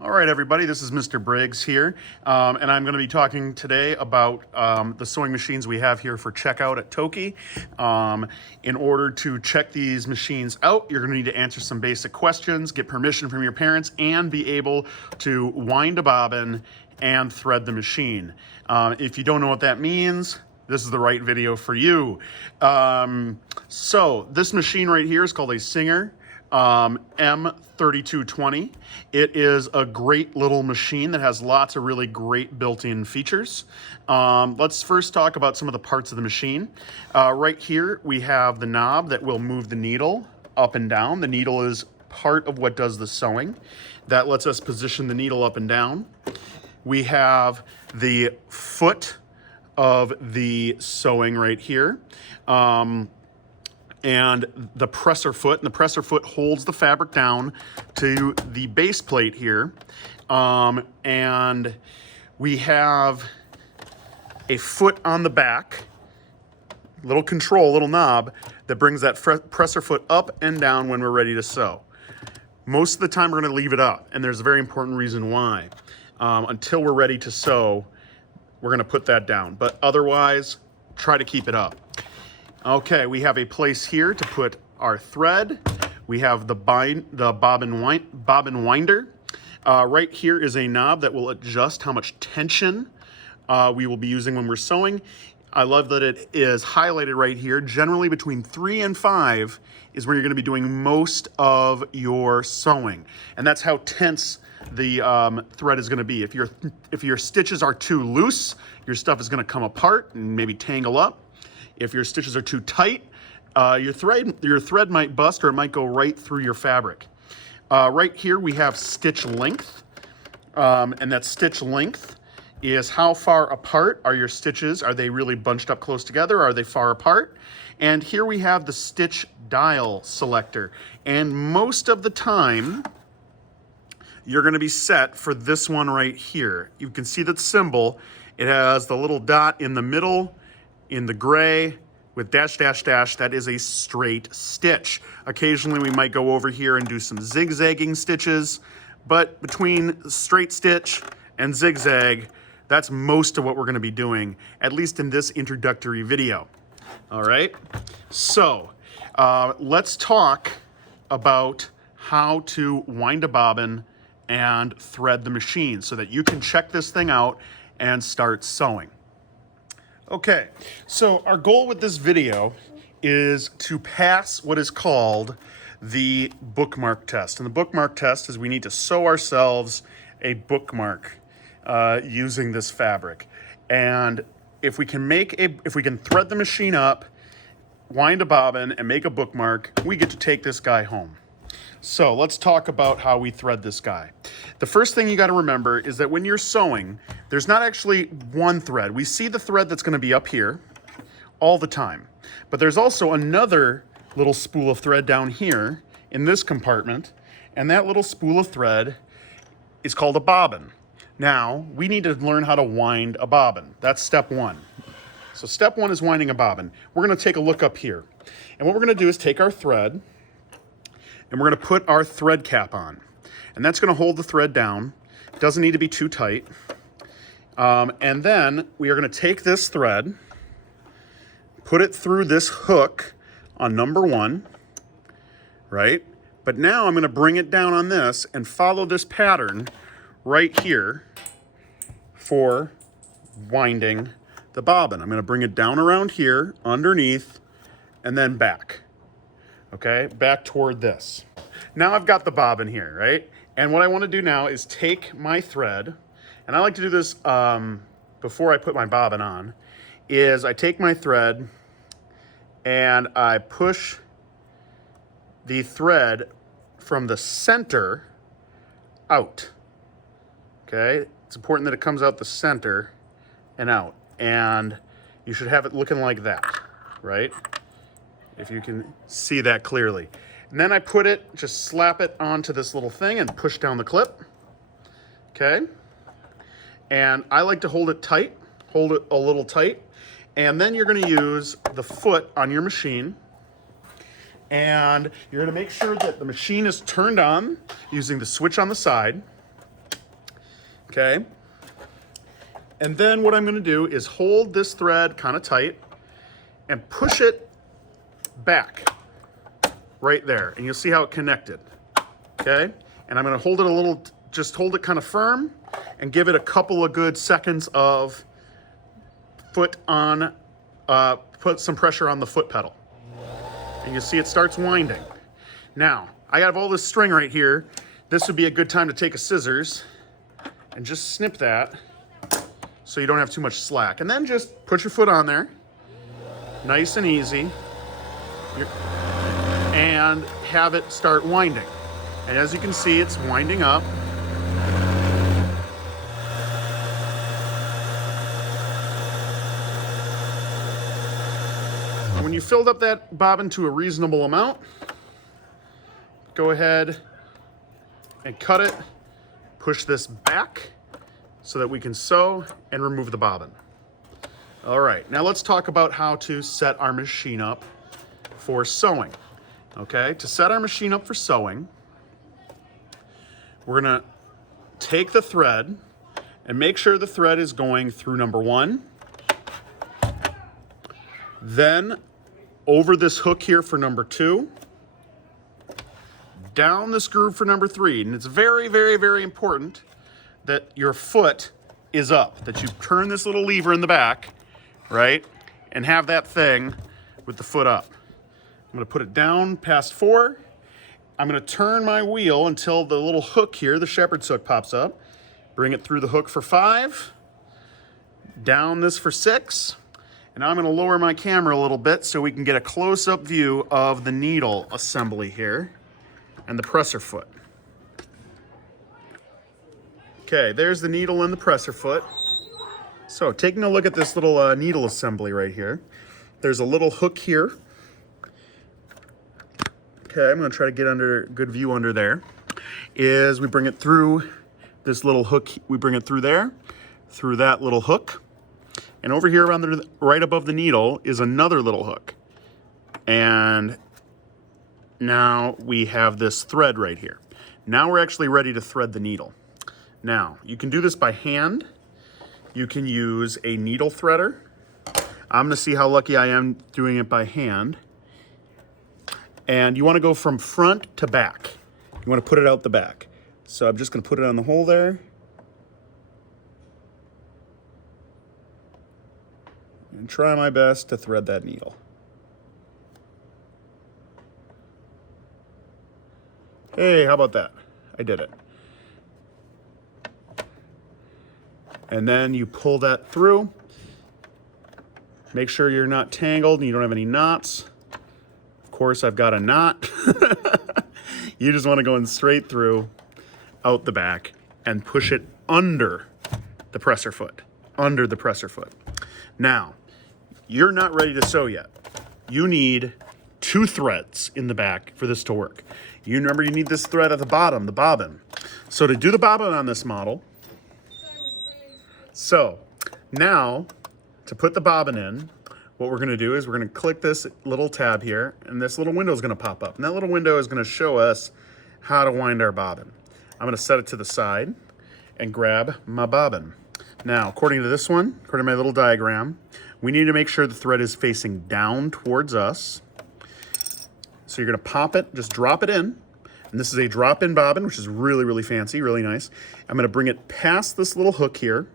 All right, everybody, this is Mr. Briggs here, and I'm going to be talking today about the sewing machines we have here for checkout at Toki. In order to check these machines out, you're going to need to answer some basic questions, get permission from your parents, and be able to wind a bobbin and thread the machine. If you don't know what that means, this is the right video for you. So this machine right here is called a Singer M3220. It is a great little machine that has lots of really great built-in features. Let's first talk about some of the parts of the machine. Right here we have the knob that will move the needle up and down. The needle is part of what does the sewing. That lets us position the needle up and down. We have the foot of the sewing right here. And the presser foot, and the presser foot holds the fabric down to the base plate here. And we have a foot on the back, little control, little knob that brings that presser foot up and down when we're ready to sew. Most of the time we're gonna leave it up, and there's a very important reason why. Until we're ready to sew, we're gonna put that down, but otherwise, try to keep it up. Okay, we have a place here to put our thread. We have the bobbin winder. Right here is a knob that will adjust how much tension we will be using when we're sewing. I love that it is highlighted right here. Generally between 3 and 5 is where you're gonna be doing most of your sewing. And that's how tense the thread is gonna be. If your stitches are too loose, your stuff is gonna come apart and maybe tangle up. If your stitches are too tight, your thread might bust, or it might go right through your fabric. Right here we have stitch length, and that stitch length is how far apart are your stitches. Are they really bunched up close together? Are they far apart? And here we have the stitch dial selector. And most of the time, you're gonna be set for this one right here. You can see that symbol. It has the little dot in the middle, in the gray with dash, dash, dash. That is a straight stitch. Occasionally we might go over here and do some zigzagging stitches, but between straight stitch and zigzag, that's most of what we're gonna be doing, at least in this introductory video. All right, so let's talk about how to wind a bobbin and thread the machine so that you can check this thing out and start sewing. Okay, so our goal with this video is to pass what is called the bookmark test. And the bookmark test is we need to sew ourselves a bookmark using this fabric. And if we can thread the machine up, wind a bobbin, and make a bookmark, we get to take this guy home. So let's talk about how we thread this guy. The first thing you got to remember is that when you're sewing, there's not actually one thread. We see the thread that's going to be up here all the time, but there's also another little spool of thread down here in this compartment, and that little spool of thread is called a bobbin. Now, we need to learn how to wind a bobbin. That's step one. So step one is winding a bobbin. We're going to take a look up here, and what we're going to do is take our thread, and we're gonna put our thread cap on. And that's gonna hold the thread down. It doesn't need to be too tight. And then we are gonna take this thread, put it through this hook on number 1, right? But now I'm gonna bring it down on this and follow this pattern right here for winding the bobbin. I'm gonna bring it down around here, underneath, and then back. Okay, back toward this. Now I've got the bobbin here, right? And what I want to do now is take my thread, and I like to do this before I put my bobbin on, is I take my thread and I push the thread from the center out. Okay, it's important that it comes out the center and out. And you should have it looking like that, right? If you can see that clearly. And then I put it, just slap it onto this little thing and push down the clip, okay? And I like to hold it tight, hold it a little tight, and then you're gonna use the foot on your machine, and you're gonna make sure that the machine is turned on using the switch on the side, okay? And then what I'm gonna do is hold this thread kind of tight and push it back right there. And you'll see how it connected, okay? And I'm gonna hold it a little, just hold it kind of firm and give it a couple of good seconds of foot on, put some pressure on the foot pedal. And you see it starts winding. Now, I have all this string right here. This would be a good time to take a scissors and just snip that so you don't have too much slack. And then just put your foot on there, nice and easy, and have it start winding. And as you can see, it's winding up. When you filled up that bobbin to a reasonable amount, go ahead and cut it, push this back so that we can sew and remove the bobbin. All right, now let's talk about how to set our machine up for sewing. Okay, to set our machine up for sewing, we're gonna take the thread and make sure the thread is going through number 1, then over this hook here for number 2, down this groove for number 3. And it's very, very, very important that your foot is up, that you turn this little lever in the back, right? And have that thing with the foot up. I'm gonna put it down past 4. I'm gonna turn my wheel until the little hook here, the shepherd's hook, pops up. Bring it through the hook for 5, down this for 6. And now I'm gonna lower my camera a little bit so we can get a close-up view of the needle assembly here and the presser foot. Okay, there's the needle and the presser foot. So taking a look at this little needle assembly right here, there's a little hook here. Okay, I'm gonna try to get under good view under there. Is we bring it through this little hook, we bring it through there, through that little hook. And over here right above the needle is another little hook. And now we have this thread right here. Now we're actually ready to thread the needle. Now, you can do this by hand. You can use a needle threader. I'm gonna see how lucky I am doing it by hand. And you wanna go from front to back. You wanna put it out the back. So I'm just gonna put it on the hole there. And try my best to thread that needle. Hey, how about that? I did it. And then you pull that through. Make sure you're not tangled and you don't have any knots. Of course, I've got a knot. You just want to go in straight through, out the back, and push it under the presser foot. Under the presser foot. Now, you're not ready to sew yet. You need 2 threads in the back for this to work. You remember you need this thread at the bottom, the bobbin. So to do the bobbin on this model, so now to put the bobbin in, what we're gonna do is we're gonna click this little tab here and this little window is gonna pop up. And that little window is gonna show us how to wind our bobbin. I'm gonna set it to the side and grab my bobbin. Now, according to this one, according to my little diagram, we need to make sure the thread is facing down towards us. So you're gonna pop it, just drop it in. And this is a drop-in bobbin, which is really, really fancy, really nice. I'm gonna bring it past this little hook here,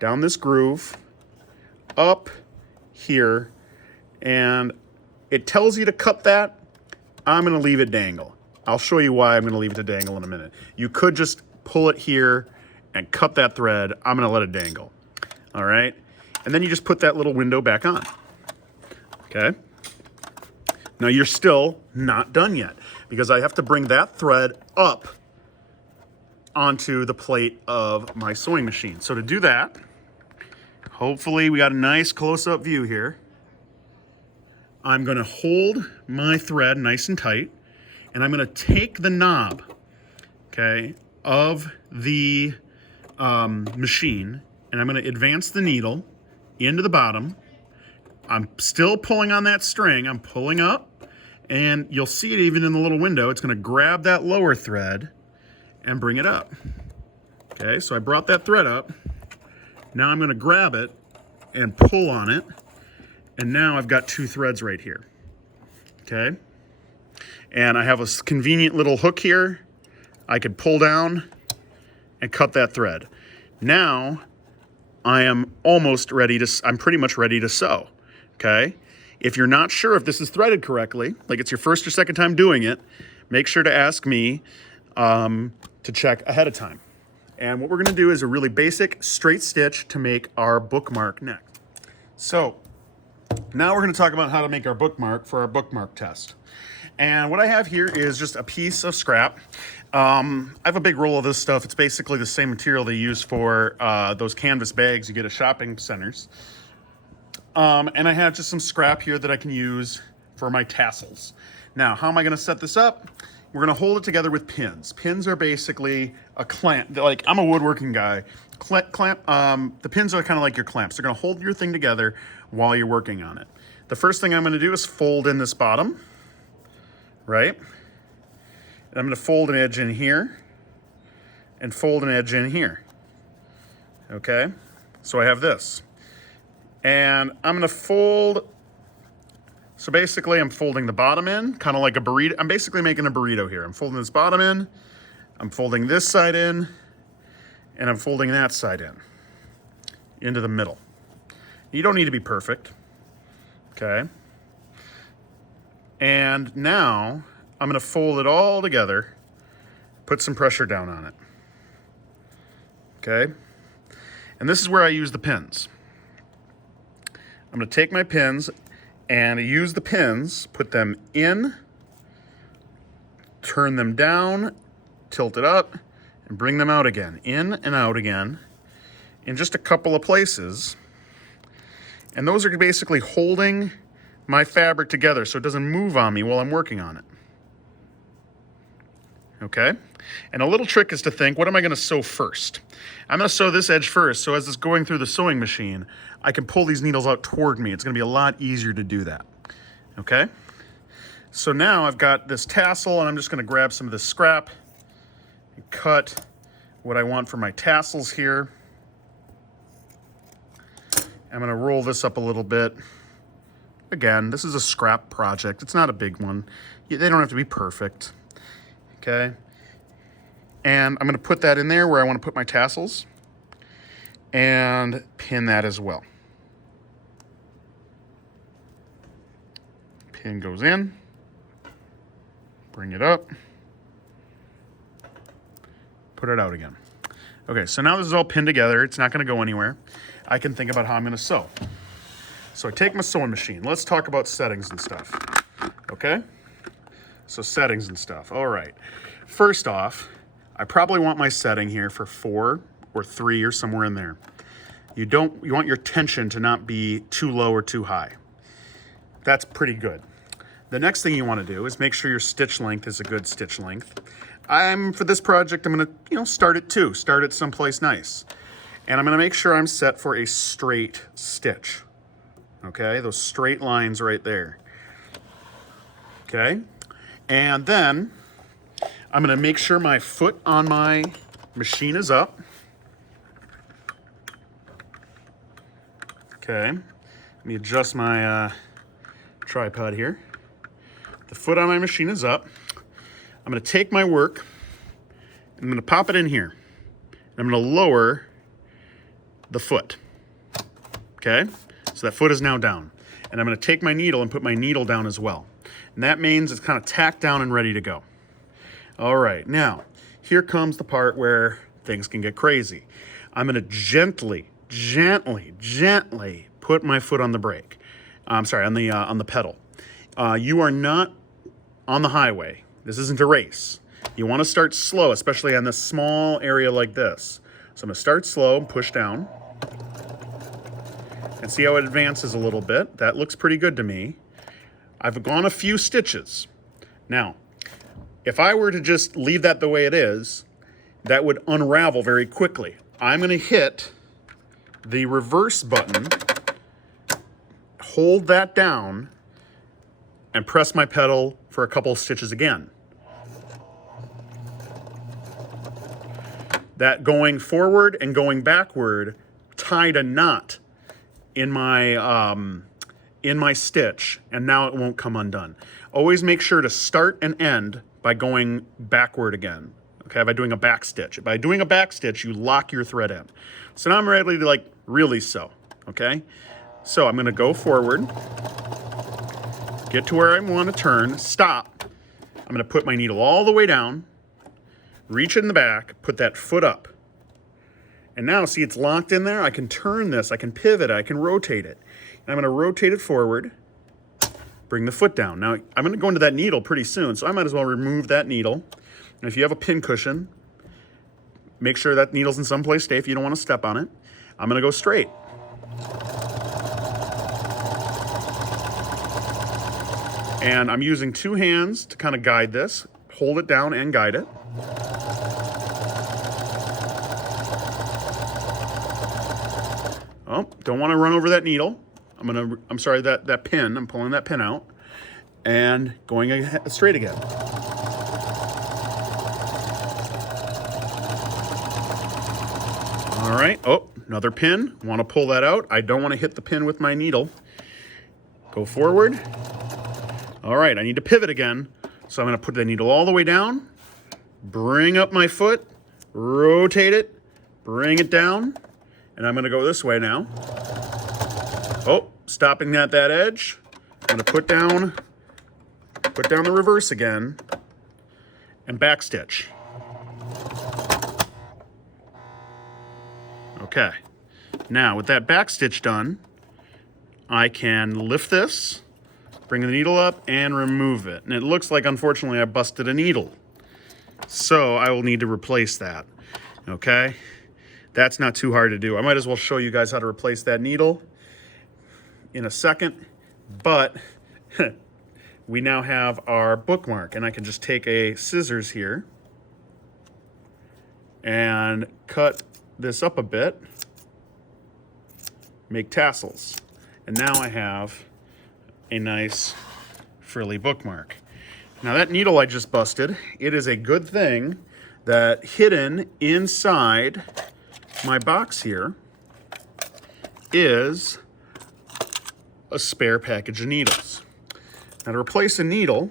down this groove, up here, and it tells you to cut that. I'm gonna leave it dangle. I'll show you why I'm gonna leave it to dangle in a minute. You could just pull it here and cut that thread. I'm gonna let it dangle, all right? And then you just put that little window back on, okay? Now you're still not done yet because I have to bring that thread up onto the plate of my sewing machine. So to do that, hopefully we got a nice close-up view here. I'm gonna hold my thread nice and tight and I'm gonna take the knob, okay, of the machine and I'm gonna advance the needle into the bottom. I'm still pulling on that string. I'm pulling up and you'll see it even in the little window. It's gonna grab that lower thread and bring it up. Okay, so I brought that thread up. Now I'm going to grab it and pull on it. And now I've got 2 threads right here. Okay? And I have a convenient little hook here. I could pull down and cut that thread. Now I am almost ready to, I'm pretty much ready to sew. Okay? If you're not sure if this is threaded correctly, like it's your first or second time doing it, make sure to ask me to check ahead of time. And what we're going to do is a really basic straight stitch to make our bookmark neck. So now we're going to talk about how to make our bookmark for our bookmark test. And what I have here is just a piece of scrap. I have a big roll of this stuff. It's basically the same material they use for those canvas bags you get at shopping centers. And I have just some scrap here that I can use for my tassels. Now, how am I going to set this up? We're going to hold it together with pins. Pins are basically a clamp. Like, I'm a woodworking guy. The pins are kind of like your clamps. They're going to hold your thing together while you're working on it. The first thing I'm going to do is fold in this bottom, right? And I'm going to fold an edge in here and fold an edge in here. Okay? So I have this. And I'm going to fold. So basically I'm folding the bottom in, kind of like a burrito. I'm basically making a burrito here. I'm folding this bottom in, I'm folding this side in, and I'm folding that side in, into the middle. You don't need to be perfect, okay? And now I'm gonna fold it all together, put some pressure down on it, okay? And this is where I use the pins. I'm gonna take my pins and use the pins, put them in, turn them down, tilt it up, and bring them out again, in and out again, in just a couple of places. And those are basically holding my fabric together so it doesn't move on me while I'm working on it. Okay? And a little trick is to think, what am I going to sew first? I'm going to sew this edge first, so as it's going through the sewing machine, I can pull these needles out toward me. It's going to be a lot easier to do that. Okay? So now I've got this tassel, and I'm just going to grab some of this scrap and cut what I want for my tassels here. I'm going to roll this up a little bit. Again, this is a scrap project. It's not a big one. They don't have to be perfect. Okay? And I'm going to put that in there where I want to put my tassels and pin that as well. Pin goes in, bring it up, put it out again. Okay, so now this is all pinned together. It's not going to go anywhere. I can think about how I'm going to sew. So I take my sewing machine. Let's talk about settings and stuff. Okay? So settings and stuff. All right. First off, I probably want my setting here for 4 or 3 or somewhere in there. You want your tension to not be too low or too high. That's pretty good. The next thing you want to do is make sure your stitch length is a good stitch length. For this project, I'm going to, start at 2. Start it someplace nice. And I'm going to make sure I'm set for a straight stitch. Okay, those straight lines right there. Okay, and then I'm going to make sure my foot on my machine is up. Okay, let me adjust my tripod here. The foot on my machine is up. I'm going to take my work, and I'm going to pop it in here. And I'm going to lower the foot. Okay, so that foot is now down. And I'm going to take my needle and put my needle down as well. And that means it's kind of tacked down and ready to go. All right, now, here comes the part where things can get crazy. I'm going to gently put my foot on the brake. I'm sorry, on the pedal. You are not on the highway. This isn't a race. You want to start slow, especially on this small area like this. So I'm going to start slow and push down. And see how it advances a little bit. That looks pretty good to me. I've gone a few stitches. Now, if I were to just leave that the way it is, that would unravel very quickly. I'm going to hit the reverse button, hold that down, and press my pedal for a couple of stitches again. that going forward and going backward tied a knot in my stitch, and now it won't come undone. Always make sure to start and end by going backward again. Okay, by doing a back stitch. By doing a back stitch, you lock your thread in. So now I'm ready to really sew. Okay, so I'm going to go forward, get to where I want to turn, stop. I'm going to put my needle all the way down, reach in the back, put that foot up. And now, see, it's locked in there. I can turn this, I can pivot it, I can rotate it. And I'm going to rotate it forward, bring the foot down. Now, I'm going to go into that needle pretty soon, so I might as well remove that needle. And if you have a pin cushion, make sure that needle's in some place safe. You don't want to step on it. I'm going to go straight. And I'm using two hands to kind of guide this. Hold it down and guide it. Oh, don't want to run over that needle. I'm sorry, that pin. I'm pulling that pin out and going straight again. All right. Oh, another pin. Want to pull that out. I don't want to hit the pin with my needle. Go forward. All right, I need to pivot again. So I'm going to put the needle all the way down, bring up my foot, rotate it, bring it down, and I'm going to go this way now. Oh, stopping at that edge. I'm going to put down the reverse again and back stitch. Okay. Now with that back stitch done, I can lift this, bring the needle up and remove it. And it looks like, unfortunately, I busted a needle. So I will need to replace that. Okay. That's not too hard to do. I might as well show you guys how to replace that needle in a second, but we now have our bookmark, and I can just take a scissors here and cut this up a bit, make tassels, and now I have a nice frilly bookmark. Now that needle I just busted, it is a good thing that hidden inside my box here is a spare package of needles. Now to replace a needle,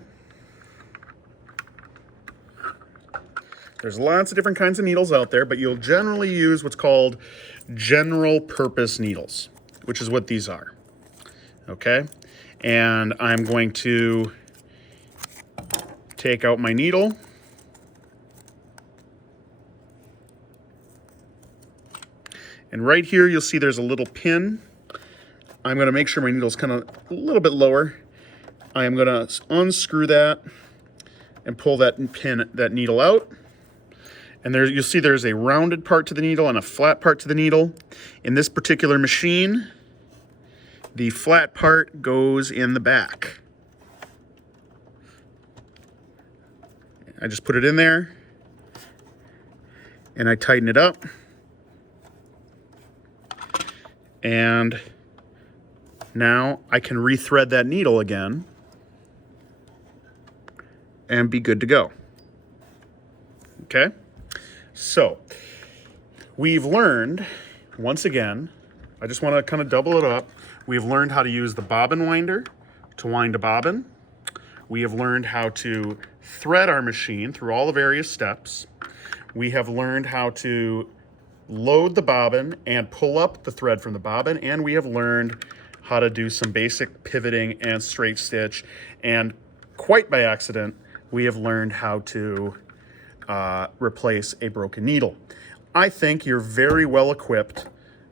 there's lots of different kinds of needles out there, but you'll generally use what's called general purpose needles, which is what these are. Okay? And I'm going to take out my needle. And right here, you'll see there's a little pin. I'm going to make sure my needle's kind of a little bit lower. I am going to unscrew that and pull that needle out. And there, you'll see there's a rounded part to the needle and a flat part to the needle. In this particular machine, the flat part goes in the back. I just put it in there and I tighten it up. And now I can rethread that needle again and be good to go. Okay? So, we've learned, once again, I just want to kind of double it up. We've learned how to use the bobbin winder to wind a bobbin. We have learned how to thread our machine through all the various steps. We have learned how to load the bobbin and pull up the thread from the bobbin, and we have learned how to do some basic pivoting and straight stitch, and quite by accident, we have learned how to replace a broken needle. I think you're very well equipped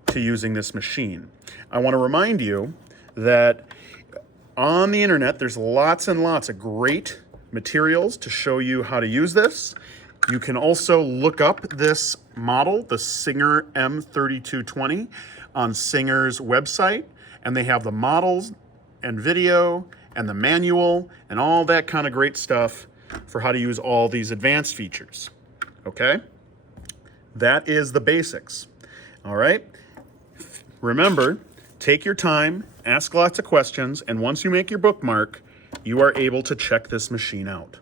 to using this machine. I want to remind you that on the internet, there's lots and lots of great materials to show you how to use this. You can also look up this model, the Singer M3220, on Singer's website, and they have the models and video and the manual and all that kind of great stuff for how to use all these advanced features. Okay? That is the basics. All right? Remember, take your time, ask lots of questions, and once you make your bookmark, you are able to check this machine out.